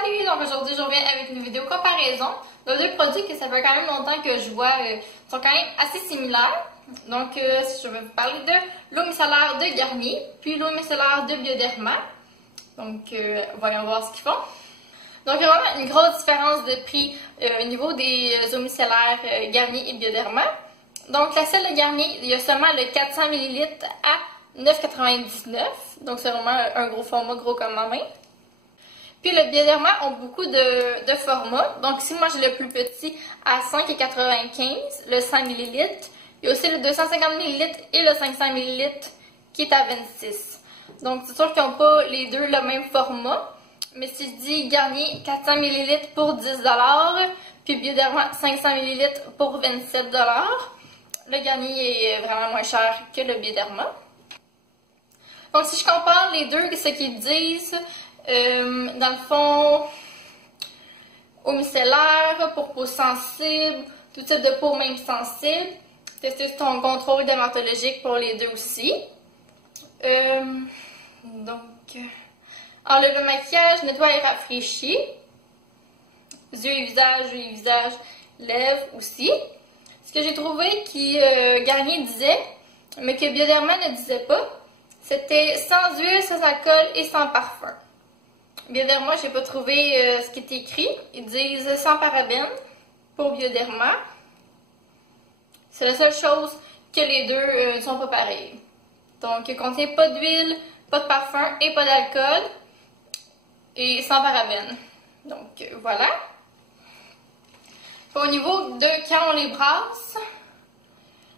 Salut! Donc aujourd'hui je reviens avec une vidéo comparaison de deux produits que ça fait quand même longtemps que je vois sont quand même assez similaires. Donc je vais vous parler de l'eau micellaire de Garnier puis l'eau micellaire de Bioderma. Donc voyons voir ce qu'ils font. Donc il y a vraiment une grosse différence de prix au niveau des eaux micellaires Garnier et Bioderma. Donc la celle de Garnier, il y a seulement le 400 ml à 9,99 $. Donc c'est vraiment un gros format, gros comme ma main. Puis le Bioderma ont beaucoup de formats. Donc ici, moi j'ai le plus petit à 5,95 $, le 100 ml. Il y a aussi le 250 ml et le 500 ml qui est à 26 $. Donc c'est sûr qu'ils n'ont pas les deux le même format. Mais si je dis Garnier 400 ml pour 10 $, puis Bioderma 500 ml pour 27 $, le Garnier est vraiment moins cher que le Bioderma. Donc si je compare les deux, ce qu'ils disent, dans le fond, eau micellaire, pour peau sensible, tout type de peau même sensible. Tester ton contrôle dermatologique pour les deux aussi. Enlever le maquillage, nettoie et rafraîchit. Yeux et visage, lèvres aussi. Ce que j'ai trouvé qui Garnier disait, mais que Bioderma ne disait pas, c'était sans huile, sans alcool et sans parfum. Bioderma, j'ai pas trouvé ce qui est écrit. Ils disent sans parabènes pour Bioderma. C'est la seule chose que les deux ne sont pas pareils. Donc, il contient pas d'huile, pas de parfum et pas d'alcool. Et sans parabènes. Donc, voilà. Au niveau de quand on les brasse,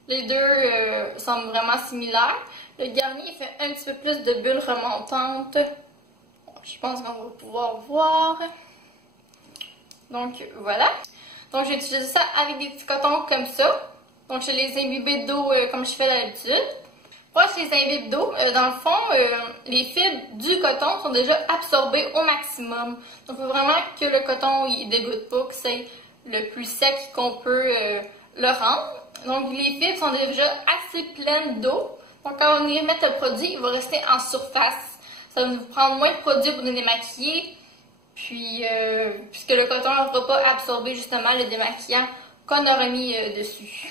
les deux semblent vraiment similaires. Le Garnier fait un petit peu plus de bulles remontantes. Je pense qu'on va pouvoir voir. Donc, voilà. Donc, j'ai utilisé ça avec des petits cotons comme ça. Donc, je les imbibés d'eau comme je fais d'habitude. Moi, je les imbibe d'eau. Dans le fond, les fibres du coton sont déjà absorbées au maximum. Donc, il faut vraiment que le coton ne dégoûte pas, que c'est le plus sec qu'on peut le rendre. Donc, les fibres sont déjà assez pleines d'eau. Donc, quand on y remet le produit, il va rester en surface. Ça va nous prendre moins de produits pour nous démaquiller. Puis, puisque le coton ne va pas absorber justement le démaquillant qu'on aura mis dessus.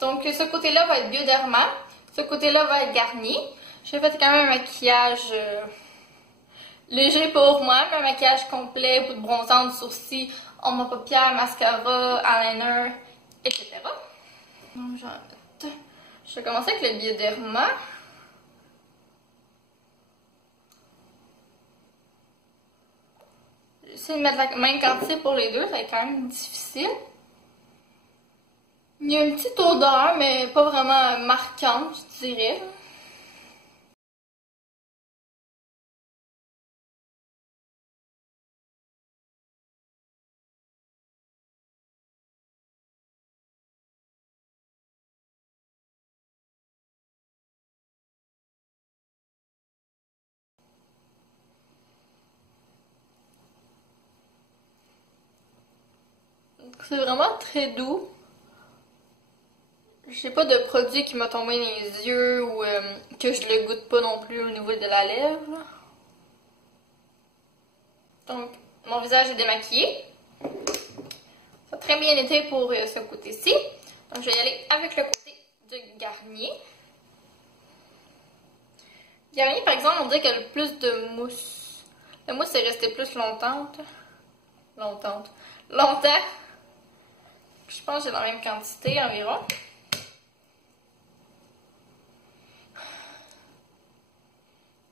Donc, ce côté-là va être Bioderma. Ce côté-là va être Garnier. J'ai fait quand même un maquillage léger pour moi. Un maquillage complet, poudre bronzante, sourcils, ombre à paupières, mascara, eyeliner, etc. Donc, je vais commencer avec le Bioderma. J'essaie de mettre la même quantité pour les deux, ça va être quand même difficile. Il y a une petite odeur, mais pas vraiment marquante, je dirais. C'est vraiment très doux. J'ai pas de produit qui m'a tombé dans les yeux ou que je le goûte pas non plus au niveau de la lèvre. Donc, mon visage est démaquillé. Ça a très bien été pour ce côté-ci. Donc, je vais y aller avec le côté de Garnier. Garnier, par exemple, on dirait qu'elle a plus de mousse. La mousse est restée plus longtemps. Je pense que j'ai la même quantité environ.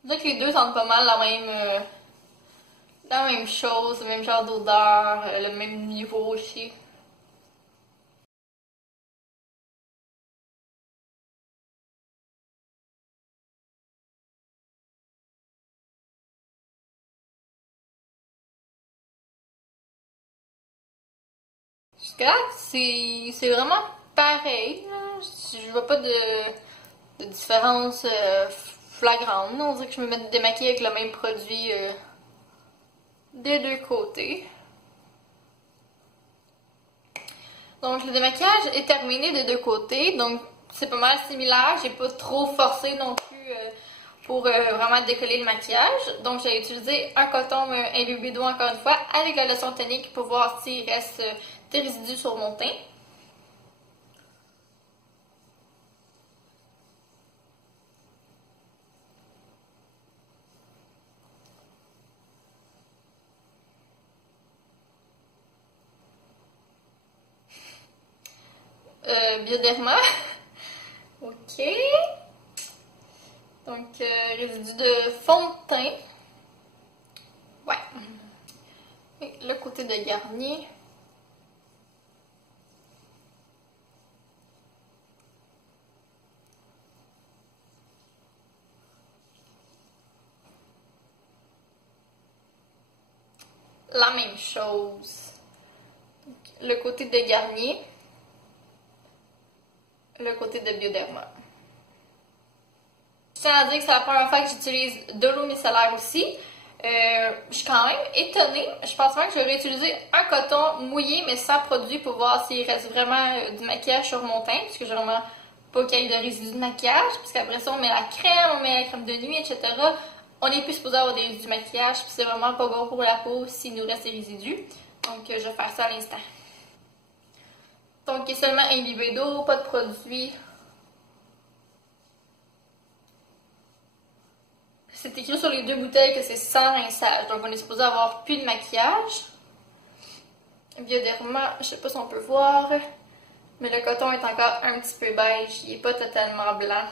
On dirait que les deux sentent pas mal la même chose, le même genre d'odeur, le même niveau aussi. Jusque là, c'est vraiment pareil. Là. Je vois pas de différence flagrante. On dirait que je me mets démaquiller avec le même produit des deux côtés. Donc le démaquillage est terminé des deux côtés. Donc c'est pas mal similaire. J'ai pas trop forcé non plus pour vraiment décoller le maquillage. Donc j'ai utilisé un coton imbibé d'eau encore une fois avec la lotion tonique pour voir s'il reste des résidus sur mon teint. Bioderma. Ok. Donc, résidu de fond de teint. Ouais. Et le côté de Garnier. La même chose. Donc, le côté de Garnier. Le côté de Bioderma. Je tiens à dire que c'est la première fois que j'utilise de l'eau micellaire aussi. Je suis quand même étonnée. Je pense même que j'aurais utilisé un coton mouillé mais sans produit pour voir s'il reste vraiment du maquillage sur mon teint. Parce que j'ai vraiment pas qu'il y ait de résidus de maquillage. Puisqu'après ça, on met la crème, on met la crème de nuit, etc. On n'est plus supposé avoir des résidus de maquillage. Puis c'est vraiment pas bon pour la peau s'il nous reste des résidus. Donc je vais faire ça à l'instant. Donc, il est seulement imbibé d'eau, pas de produit. C'est écrit sur les deux bouteilles que c'est sans rinçage. Donc, on est supposé avoir plus de maquillage. Bioderma, je sais pas si on peut voir. Mais le coton est encore un petit peu beige. Il n'est pas totalement blanc.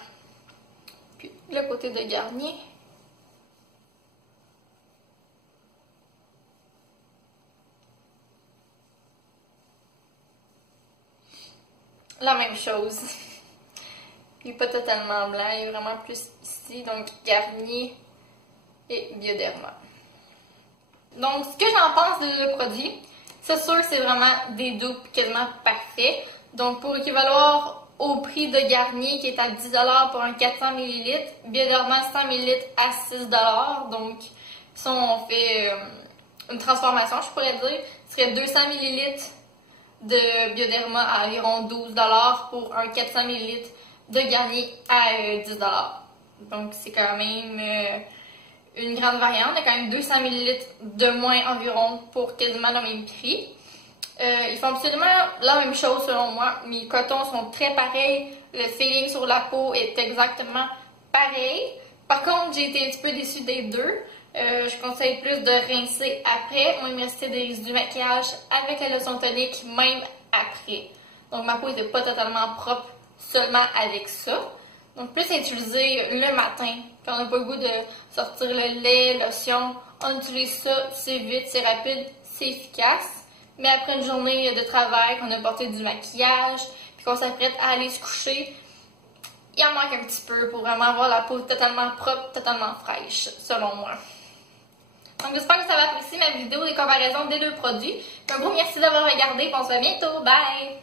Puis, le côté de Garnier. La même chose. Il n'est pas totalement blanc, il est vraiment plus ici, donc Garnier et Bioderma. Donc, ce que j'en pense de ce produit, c'est sûr que c'est vraiment des dupes quasiment parfaits. Donc, pour équivaloir au prix de Garnier qui est à 10$ pour un 400 ml, Bioderma 100 ml à 6$. Donc, si on fait une transformation, je pourrais dire, ce serait 200 ml de Bioderma à environ 12$ pour un 400 ml de Garnier à 10$. Donc c'est quand même une grande variante. Il y a quand même 200 ml de moins environ pour quasiment le même prix. Ils font absolument la même chose selon moi. Mes cotons sont très pareils. Le feeling sur la peau est exactement pareil. Par contre, j'ai été un petit peu déçue des deux. Je conseille plus de rincer après. Moi, il me restait des résidus de maquillage avec la lotion tonique, même après. Donc, ma peau n'était pas totalement propre seulement avec ça. Donc, plus utiliser le matin, quand on n'a pas le goût de sortir le lait, lotion. On utilise ça, c'est vite, c'est rapide, c'est efficace. Mais après une journée de travail, qu'on a porté du maquillage, puis qu'on s'apprête à aller se coucher, il en manque un petit peu pour vraiment avoir la peau totalement propre, totalement fraîche, selon moi. Donc j'espère que vous avez apprécié ma vidéo des comparaisons des deux produits. Un gros merci d'avoir regardé, on se voit bientôt, bye!